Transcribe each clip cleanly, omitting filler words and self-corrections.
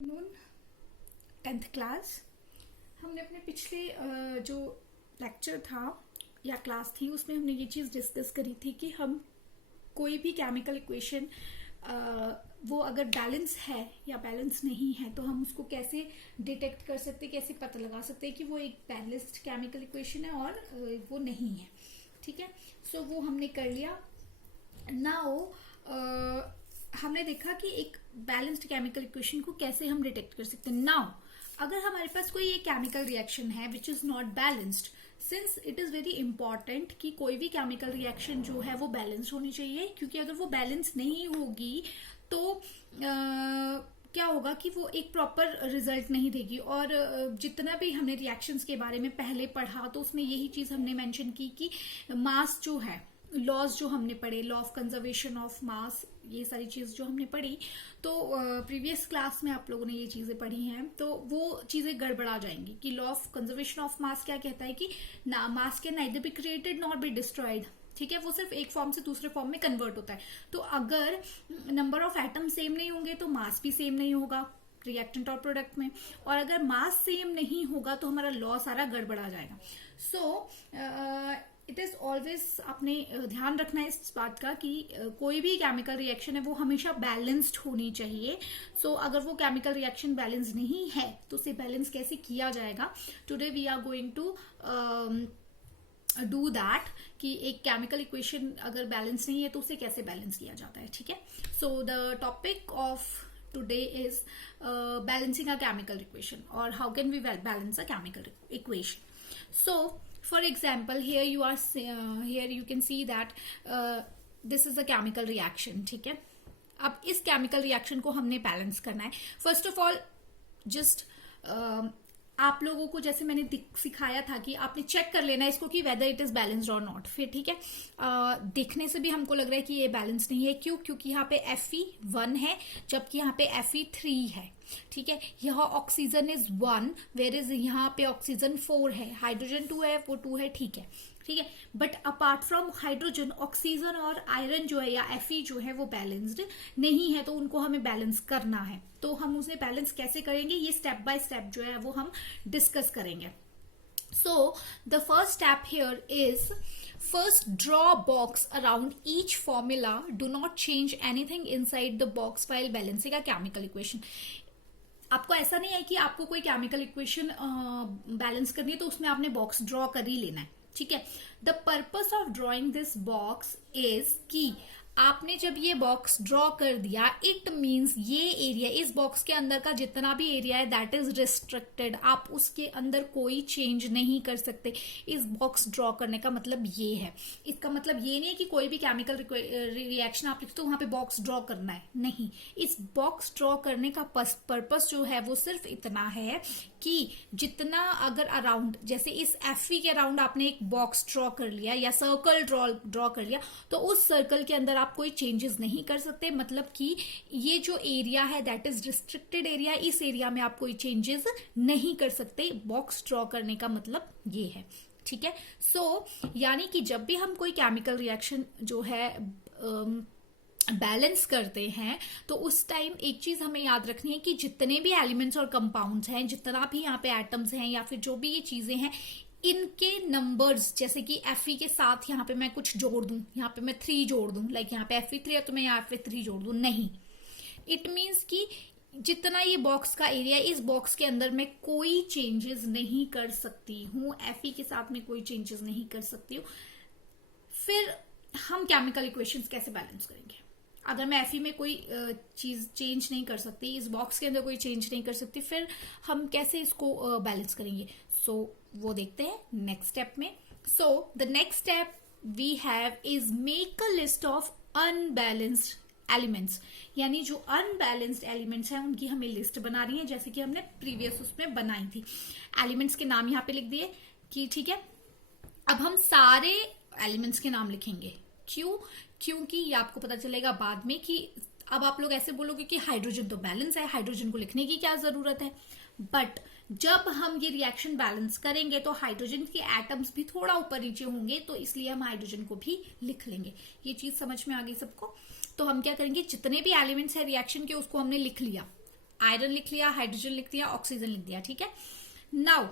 नून 10th class. हमने अपने पिछले जो लेक्चर था या क्लास थी उसमें हमने ये चीज डिस्कस करी थी कि हम कोई भी केमिकल इक्वेशन वो अगर बैलेंस है या बैलेंस नहीं है तो हम उसको कैसे डिटेक्ट कर सकते हैं, कैसे पता लगा सकते हैं कि वो एक बैलेंस्ड केमिकल इक्वेशन है और वो नहीं है। ठीक है, सो वो हमने कर लिया। नाउ हमने देखा कि एक बैलेंस्ड केमिकल इक्वेशन को कैसे हम डिटेक्ट कर सकते हैं। नाउ अगर हमारे पास कोई एक केमिकल रिएक्शन है which is not balanced, since it is very important कि कोई भी केमिकल रिएक्शन जो है वो बैलेंस्ड होनी चाहिए, क्योंकि अगर वो बैलेंस नहीं होगी तो क्या होगा कि वो एक प्रॉपर रिजल्ट नहीं देगी। और जितना भी हमने रिएक्शंस के बारे में पहले पढ़ा तो उसमें यही चीज हमने मेंशन की कि मास जो है, लॉज जो हमने पढ़े, law of conservation of mass, ये सारी चीज जो हमने पढ़ी तो प्रीवियस क्लास में आप लोगों ने ये चीजें पढ़ी हैं, तो वो चीजें गड़बड़ा जाएंगी कि law of conservation of mass क्या कहता है कि ना मास can neither be created not be destroyed. ठीक है, वो सिर्फ एक फॉर्म से दूसरे फॉर्म में कन्वर्ट होता है। तो अगर नंबर ऑफ एटम सेम नहीं होंगे तो मास भी सेम नहीं होगा रिएक्टेंट और प्रोडक्ट में, और अगर मास सेम नहीं होगा तो हमारा लॉ सारा गड़बड़ा जाएगा। सो इट इज ऑलवेज, आपने ध्यान रखना है इस बात का कि कोई भी केमिकल रिएक्शन है वो हमेशा बैलेंस्ड होनी चाहिए। सो अगर वो केमिकल रिएक्शन बैलेंस नहीं है तो उसे बैलेंस कैसे किया जाएगा, today we are going to do that कि एक केमिकल इक्वेशन अगर बैलेंस नहीं है तो उसे कैसे बैलेंस किया जाता है। ठीक है, so the topic of today is balancing a chemical equation, or how can we balance a chemical equation. So for example, here you can see that this is a chemical reaction. ठीक है, अब इस chemical reaction को हमने balance करना है। First of all just आप लोगों को जैसे मैंने सिखाया था कि आपने चेक कर लेना इसको कि वेदर इट इज बैलेंस्ड और नॉट। फिर ठीक है, देखने से भी हमको लग रहा है कि ये बैलेंस नहीं है। क्यों? क्योंकि यहाँ पे Fe1 है जबकि यहाँ पे Fe3 है। ठीक है, यहाँ ऑक्सीजन इज 1 वेयर इज यहाँ पे ऑक्सीजन 4 है, हाइड्रोजन 2 है, वो 2 है। ठीक है, ठीक है, but apart from hydrogen, oxygen और आयरन जो है या Fe जो है वो बैलेंस्ड नहीं है, तो उनको हमें बैलेंस करना है। तो हम उसे बैलेंस कैसे करेंगे, ये स्टेप बाय स्टेप जो है वो हम डिस्कस करेंगे। So the first step here is, first draw a box around each formula. Do not change anything inside the box while balancing a chemical equation. आपको ऐसा नहीं है कि आपको कोई केमिकल इक्वेशन बैलेंस करनी है तो उसमें आपने बॉक्स ड्रॉ कर ही लेना है। ठीक है, the purpose of drawing this box is कि आपने जब ये बॉक्स ड्रॉ कर दिया, इट मीन्स ये एरिया, इस बॉक्स के अंदर का जितना भी एरिया है दैट इज रिस्ट्रिक्टेड, आप उसके अंदर कोई चेंज नहीं कर सकते। इस बॉक्स ड्रॉ करने का मतलब ये है। इसका मतलब ये नहीं है कि कोई भी केमिकल रिएक्शन आप लिखते तो वहां पे बॉक्स ड्रॉ करना है, नहीं। इस बॉक्स ड्रॉ करने का पर्पस जो है वो सिर्फ इतना है कि जितना अगर अराउंड, जैसे इस Fe के अराउंड आपने एक बॉक्स ड्रॉ कर लिया या सर्कल ड्रॉ कर लिया, तो उस सर्कल के अंदर आप कोई चेंजेस नहीं कर सकते। मतलब कि ये जो एरिया है दैट इज रिस्ट्रिक्टेड एरिया, इस एरिया में आप कोई चेंजेस नहीं कर सकते। बॉक्स ड्रॉ करने का मतलब ये है। ठीक है, सो यानी कि जब भी हम कोई केमिकल रिएक्शन जो है बैलेंस करते हैं तो उस टाइम एक चीज हमें याद रखनी है कि जितने भी एलिमेंट्स और कंपाउंड्स हैं, जितना भी यहाँ पे एटम्स हैं या फिर जो भी ये चीजें हैं, इनके नंबर्स, जैसे कि Fe के साथ यहाँ पे मैं कुछ जोड़ दूं, यहाँ पे मैं 3 जोड़ दूं, लाइक यहाँ पे Fe3 है तो मैं यहाँ पे 3 जोड़ दूं, नहीं। इट मीन्स कि जितना ये बॉक्स का एरिया, इस बॉक्स के अंदर मैं कोई चेंजेस नहीं कर सकती हूँ, Fe के साथ में कोई चेंजेस नहीं कर सकती हूँ। फिर हम केमिकल इक्वेशंस कैसे बैलेंस करेंगे? अगर मैं Fe में कोई चीज चेंज नहीं कर सकती, इस बॉक्स के अंदर कोई चेंज नहीं कर सकती, फिर हम कैसे इसको बैलेंस करेंगे? सो वो देखते हैं नेक्स्ट स्टेप में। So the next step we have is make a list of unbalanced elements, यानी जो अनबैलेंस्ड एलिमेंट्स हैं उनकी हमें लिस्ट बना रही है, जैसे कि हमने प्रीवियस उसमें बनाई थी। एलिमेंट्स के नाम यहाँ पे लिख दिए कि ठीक है, अब हम सारे एलिमेंट्स के नाम लिखेंगे। क्यों? क्योंकि ये आपको पता चलेगा बाद में कि अब आप लोग ऐसे बोलोगे कि हाइड्रोजन तो बैलेंस है, हाइड्रोजन को लिखने की क्या जरूरत है। बट जब हम ये रिएक्शन बैलेंस करेंगे तो हाइड्रोजन के एटम्स भी थोड़ा ऊपर नीचे होंगे, तो इसलिए हम हाइड्रोजन को भी लिख लेंगे। ये चीज समझ में आ गई सबको? तो हम क्या करेंगे, जितने भी एलिमेंट्स है रिएक्शन के उसको हमने लिख लिया, आयरन लिख लिया, हाइड्रोजन लिख दिया, ऑक्सीजन लिख दिया, ठीक है। नाउ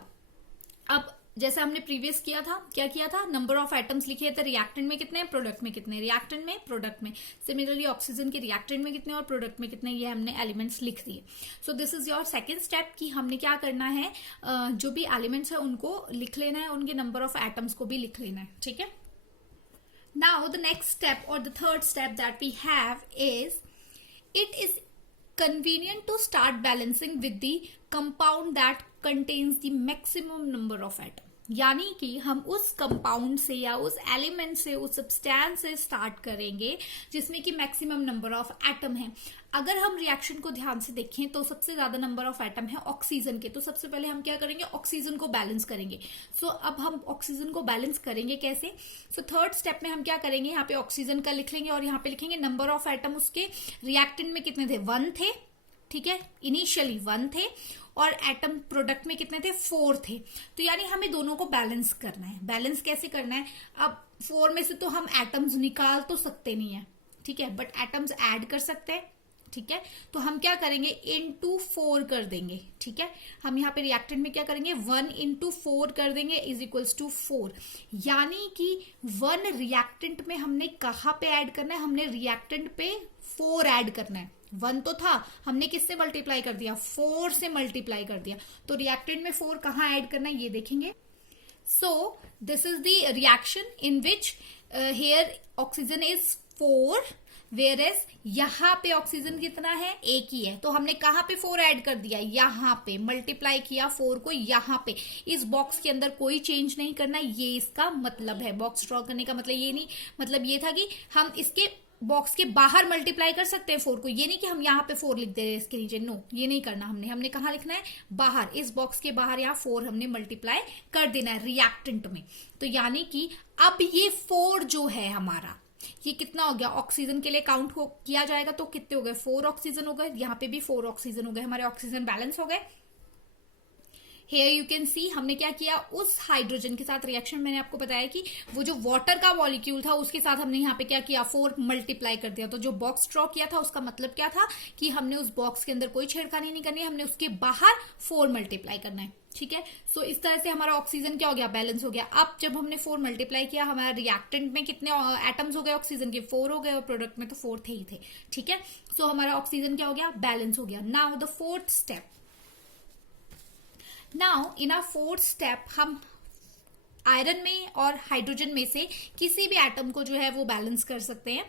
अब जैसे हमने प्रीवियस किया था, क्या किया था, नंबर ऑफ एटम्स लिखे थे, रिएक्टेंट में कितने, प्रोडक्ट में कितने, रिएक्टेंट में, प्रोडक्ट में। सिमिलरली ऑक्सीजन के रिएक्टेंट में कितने और प्रोडक्ट में कितने, ये हमने एलिमेंट्स लिख दिए। सो this is your second step कि हमने क्या करना है, जो भी एलिमेंट्स है उनको लिख लेना है, उनके नंबर ऑफ एटम्स को भी लिख लेना है, ठीक है। नाउ द नेक्स्ट स्टेप और the third step that we have is, it is convenient to start balancing with the compound that contains the maximum number of atoms। यानी कि हम उस कंपाउंड से या उस एलिमेंट से, उस सब्सटेंस से स्टार्ट करेंगे जिसमें कि मैक्सिमम नंबर ऑफ एटम है। अगर हम रिएक्शन को ध्यान से देखें तो सबसे ज्यादा नंबर ऑफ एटम है ऑक्सीजन के, तो सबसे पहले हम क्या करेंगे, ऑक्सीजन को बैलेंस करेंगे। सो अब हम ऑक्सीजन को बैलेंस करेंगे कैसे, सो थर्ड स्टेप में हम क्या करेंगे, यहाँ पे ऑक्सीजन का लिख लेंगे और यहाँ पे लिखेंगे नंबर ऑफ एटम उसके रिएक्टेंट में कितने थे, 1 थे, ठीक है, इनिशियली 1 थे, और एटम प्रोडक्ट में कितने थे, 4 थे। तो यानी हमें दोनों को बैलेंस करना है। बैलेंस कैसे करना है, अब 4 में से तो हम एटम्स निकाल तो सकते नहीं है, ठीक है, बट एटम्स ऐड कर सकते हैं, ठीक है। तो हम क्या करेंगे, इंटू 4 कर देंगे, ठीक है। हम यहाँ पे रिएक्टेंट में क्या करेंगे, 1 इंटू 4 कर देंगे इज इक्वल्स टू 4। यानी कि 1 रिएक्टेंट में हमने कहाँ पे ऐड करना है, हमने रिएक्टेंट पे 4 ऐड करना है। 1 तो था, हमने किससे मल्टीप्लाई कर दिया, 4 से मल्टीप्लाई कर दिया। तो रिएक्टेंट में 4 कहाँ ऐड करना है ये देखेंगे। So this is the reaction in which here oxygen is 4, whereas यहाँ पे ऑक्सीजन कितना है, 1 ही है। तो हमने कहाँ पे 4 ऐड कर दिया, यहाँ पे मल्टीप्लाई किया 4 को यहाँ पे। इस बॉक्स के अंदर कोई चेंज नहीं करना, ये इसका मतलब है। बॉक्स ड्रॉ करने का मतलब ये नहीं, मतलब ये था कि हम इसके बॉक्स के बाहर मल्टीप्लाई कर सकते हैं 4 को, ये नहीं कि हम यहाँ पे 4 लिख दे रहे हैं इसके नीचे, नो, ये नहीं करना। हमने कहाँ लिखना है, बाहर, इस बॉक्स के बाहर यहाँ 4 हमने मल्टीप्लाई कर देना है रिएक्टेंट में। तो यानी कि अब ये 4 जो है हमारा, ये कितना हो गया, ऑक्सीजन के लिए काउंट किया जाएगा तो कितने हो गए, 4 ऑक्सीजन हो गए, यहाँ पे भी 4 ऑक्सीजन हो गए, हमारे ऑक्सीजन बैलेंस हो गए। Here you can see हमने क्या किया, उस हाइड्रोजन के साथ रिएक्शन, मैंने आपको बताया कि वो जो वाटर का मॉलिक्यूल था उसके साथ हमने यहाँ पे क्या किया, 4 मल्टीप्लाई कर दिया। तो जो बॉक्स ड्रॉ किया था उसका मतलब क्या था कि हमने उस बॉक्स के अंदर कोई छेड़खानी नहीं करनी है, हमने उसके बाहर 4 मल्टीप्लाई करना है, ठीक है। सो इस तरह से हमारा ऑक्सीजन क्या हो गया, बैलेंस हो गया। अब जब हमने 4 मल्टीप्लाई किया, हमारा रिएक्टेंट में कितने एटम्स हो गए ऑक्सीजन के, 4 हो गए, और प्रोडक्ट में तो 4 थे ही थे, ठीक है। सो हमारा ऑक्सीजन क्या हो गया, बैलेंस हो गया। Now the fourth step, now in our fourth step हम आयरन में और हाइड्रोजन में से किसी भी एटम को जो है वो बैलेंस कर सकते हैं।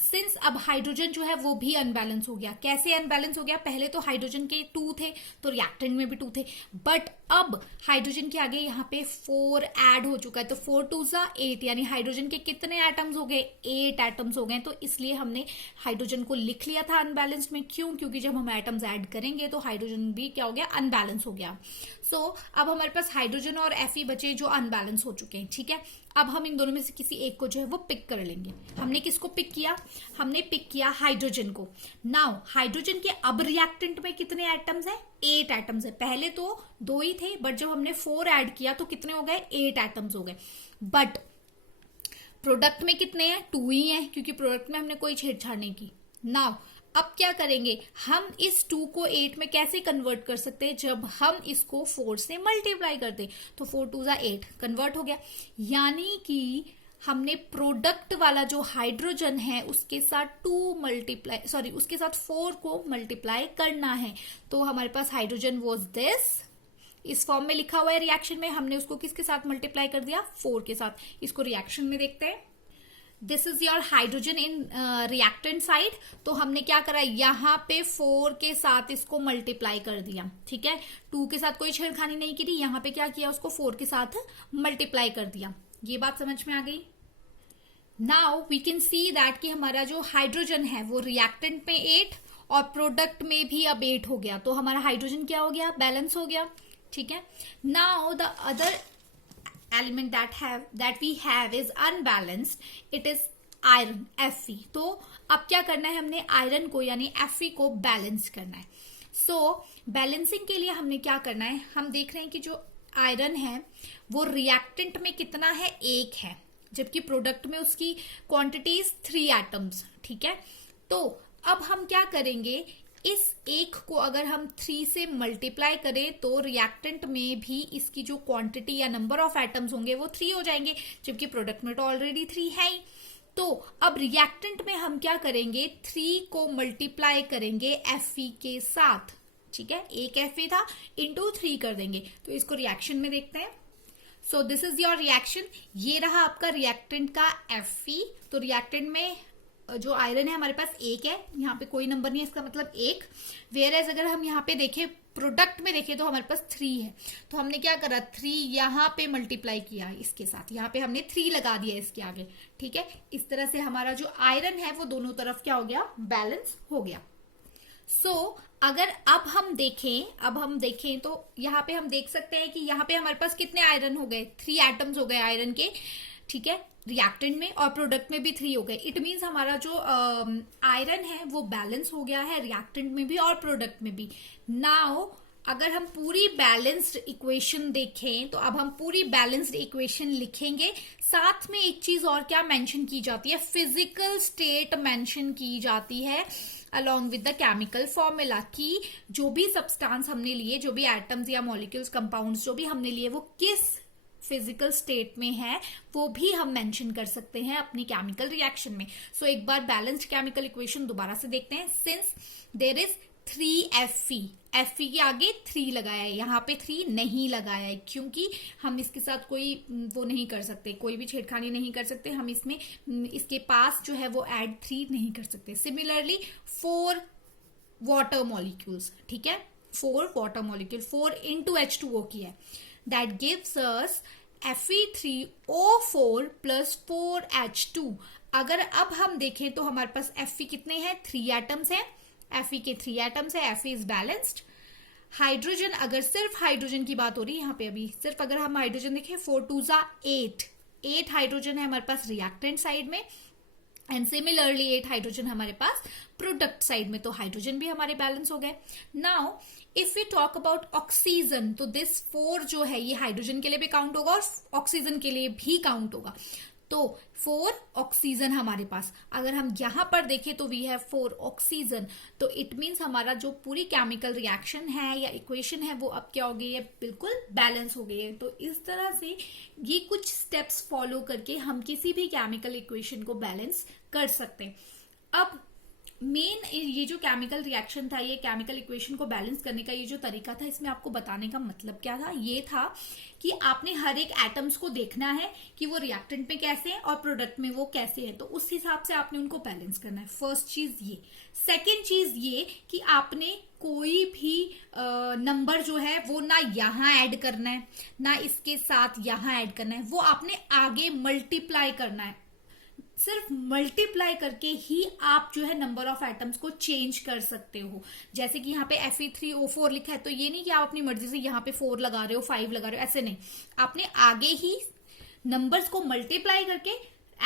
सिंस अब हाइड्रोजन जो है वो भी अनबैलेंस हो गया। कैसे अनबैलेंस हो गया, पहले तो हाइड्रोजन के 2 थे तो रिएक्टेंट में भी 2 थे, बट अब हाइड्रोजन के आगे यहाँ पे 4 ऐड हो चुका है, तो 4 2 जा 8, यानी हाइड्रोजन के कितने एटम्स हो गए, 8 एटम्स हो गए। तो इसलिए हमने हाइड्रोजन को लिख लिया था अनबैलेंस्ड में। क्यों, क्योंकि जब हम एटम्स ऐड करेंगे तो हाइड्रोजन भी क्या हो गया, अनबैलेंस हो गया। सो अब हमारे पास हाइड्रोजन और Fe बचे जो अनबैलेंस हो चुके हैं, ठीक है। अब हम इन दोनों में से किसी एक को जो है वो पिक कर लेंगे। हमने किसको पिक किया, हमने पिक किया हाइड्रोजन को। नाउ हाइड्रोजन के अब रिएक्टेंट में कितने एटम्स हैं, 8 एटम्स है। पहले तो 2 ही थे, बट जब हमने 4 ऐड किया तो कितने हो गए, 8 एटम्स हो गए। बट प्रोडक्ट में कितने हैं, 2 ही हैं, क्योंकि प्रोडक्ट में हमने कोई छेड़छाड़ नहीं की। नाउ अब क्या करेंगे, हम इस 2 को 8 में कैसे कन्वर्ट कर सकते हैं, जब हम इसको 4 से मल्टीप्लाई कर दें। तो 4 2 जा 8 कन्वर्ट हो गया, यानी कि हमने प्रोडक्ट वाला जो हाइड्रोजन है उसके साथ उसके साथ 4 को मल्टीप्लाई करना है। तो हमारे पास हाइड्रोजन वॉज दिस, इस फॉर्म में लिखा हुआ है रिएक्शन में, हमने उसको किसके साथ मल्टीप्लाई कर दिया, 4 के साथ। इसको रिएक्शन में देखते हैं। This is your hydrogen in reactant side. तो हमने क्या करा, यहाँ पे 4 के साथ इसको मल्टीप्लाई कर दिया, ठीक है। 2 के साथ कोई छेड़खानी नहीं की थी, यहाँ पे क्या किया, उसको 4 के साथ मल्टीप्लाई कर दिया। ये बात समझ में आ गई। Now we can see that कि हमारा जो हाइड्रोजन है वो रिएक्टेंट में 8 और प्रोडक्ट में भी अब 8 हो गया। तो हमारा हाइड्रोजन क्या हो गया, बैलेंस हो गया, ठीक है। Now the other element that we have is unbalanced, it is iron, Fe। तो अब क्या करना है, हमने आयरन को यानी Fe को बैलेंस करना है। सो बैलेंसिंग के लिए हमने क्या करना है, हम देख रहे हैं कि जो आयरन है वो रिएक्टेंट में कितना है, 1 है, जबकि प्रोडक्ट में उसकी क्वांटिटीज 3 एटम्स, ठीक है। तो अब हम क्या करेंगे, इस एक को अगर हम 3 से मल्टीप्लाई करें तो रिएक्टेंट में भी इसकी जो क्वांटिटी या नंबर ऑफ एटम्स होंगे वो 3 हो जाएंगे, जबकि प्रोडक्ट में तो ऑलरेडी 3 है ही। तो अब रिएक्टेंट में हम क्या करेंगे, 3 को मल्टीप्लाई करेंगे Fe के साथ, ठीक है, एक Fe था इंटू 3 कर देंगे। तो इसको रिएक्शन में देखते हैं। So this is your reaction, ये रहा आपका रिएक्टेंट का Fe। तो रिएक्टेंट में जो आयरन है हमारे पास एक है, यहाँ पे कोई नंबर नहीं है, इसका मतलब एक। वेयर एज अगर हम यहाँ पे देखें, प्रोडक्ट में देखें तो हमारे पास 3 है। तो हमने क्या करा, 3 यहाँ पे मल्टीप्लाई किया इसके साथ, यहाँ पे हमने 3 लगा दिया इसके आगे, ठीक है। इस तरह से हमारा जो आयरन है वो दोनों तरफ क्या हो गया, बैलेंस हो गया। अगर अब हम देखें तो यहाँ पे हम देख सकते हैं कि यहाँ पे हमारे पास कितने आयरन हो गए, 3 एटम्स हो गए आयरन के, ठीक है, रिएक्टेंट में, और प्रोडक्ट में भी 3 हो गए। इट मीन्स हमारा जो आयरन है वो बैलेंस हो गया है रिएक्टेंट में भी और प्रोडक्ट में भी। नाउ अगर हम पूरी बैलेंस्ड इक्वेशन देखें तो अब हम पूरी बैलेंस्ड इक्वेशन लिखेंगे। साथ में एक चीज और क्या मेंशन की जाती है, फिजिकल स्टेट मेंशन की जाती है along with the chemical formula, की जो भी सब्सटेंस हमने लिए, जो भी एटम्स या मॉलिक्यूल्स, कंपाउंड्स जो भी हमने लिए, वो किस फिजिकल स्टेट में है वो भी हम मेंशन कर सकते हैं अपनी केमिकल रिएक्शन में। सो एक बार बैलेंस्ड केमिकल इक्वेशन दोबारा से देखते हैं। Since there is 3Fe, Fe के आगे 3 लगाया है, यहाँ पे 3 नहीं लगाया है क्योंकि हम इसके साथ कोई वो नहीं कर सकते, कोई भी छेड़खानी नहीं कर सकते, हम इसमें इसके पास जो है वो ऐड 3 नहीं कर सकते। सिमिलरली 4 वाटर मॉलिक्यूल्स, ठीक है, 4 वाटर मॉलिक्यूल, 4 into H2O की है, that gives us Fe3O4 plus 4H2। अगर अब हम देखें तो हमारे पास Fe कितने हैं, 3 एटम्स हैं, Fe के 3 एटम्स है, Fe इज बैलेंस्ड। हाइड्रोजन, अगर सिर्फ हाइड्रोजन की बात हो रही है यहाँ पे, अभी सिर्फ अगर हम हाइड्रोजन देखें, 4 2 8 हाइड्रोजन है हमारे पास रिएक्टेंट साइड में, एंड सिमिलरली 8 हाइड्रोजन हमारे पास प्रोडक्ट साइड में, तो हाइड्रोजन भी हमारे बैलेंस हो गए। Now if we talk about oxygen, तो दिस 4 जो है ये हाइड्रोजन के लिए भी काउंट होगा और ऑक्सीजन के लिए भी काउंट होगा। तो 4 ऑक्सीजन हमारे पास, अगर हम यहां पर देखें तो वी हैव 4 ऑक्सीजन, तो इट मीन्स हमारा जो पूरी केमिकल रिएक्शन है या इक्वेशन है वो अब क्या हो गई है, बिल्कुल बैलेंस हो गई है। तो इस तरह से ये कुछ स्टेप्स फॉलो करके हम किसी भी केमिकल इक्वेशन को बैलेंस कर सकते हैं। अब मेन ये जो केमिकल रिएक्शन था, ये केमिकल इक्वेशन को बैलेंस करने का ये जो तरीका था, इसमें आपको बताने का मतलब क्या था, ये था कि आपने हर एक एटम्स को देखना है कि वो रिएक्टेंट में कैसे हैं और प्रोडक्ट में वो कैसे हैं, तो उस हिसाब से आपने उनको बैलेंस करना है। फर्स्ट चीज ये। सेकेंड चीज ये कि आपने कोई भी नंबर जो है वो ना यहाँ ऐड करना है ना इसके साथ यहाँ ऐड करना है, वो आपने आगे मल्टीप्लाई करना है। सिर्फ मल्टीप्लाई करके ही आप जो है नंबर ऑफ एटम्स को चेंज कर सकते हो। जैसे कि यहाँ पे Fe3O4 लिखा है, तो ये नहीं कि आप अपनी मर्जी से यहाँ पे 4 लगा रहे हो, 5 लगा रहे हो, ऐसे नहीं, आपने आगे ही नंबर्स को मल्टीप्लाई करके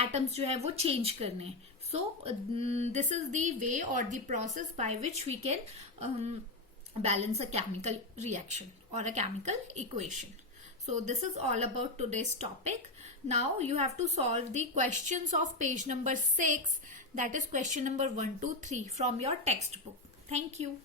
एटम्स जो है वो चेंज करने हैं। So this is the way और the process by which we can balance a chemical reaction or a chemical equation. So this is all about today's topic. Now you have to solve the questions of page number 6, that is question number 1 to 3 from your textbook. Thank you.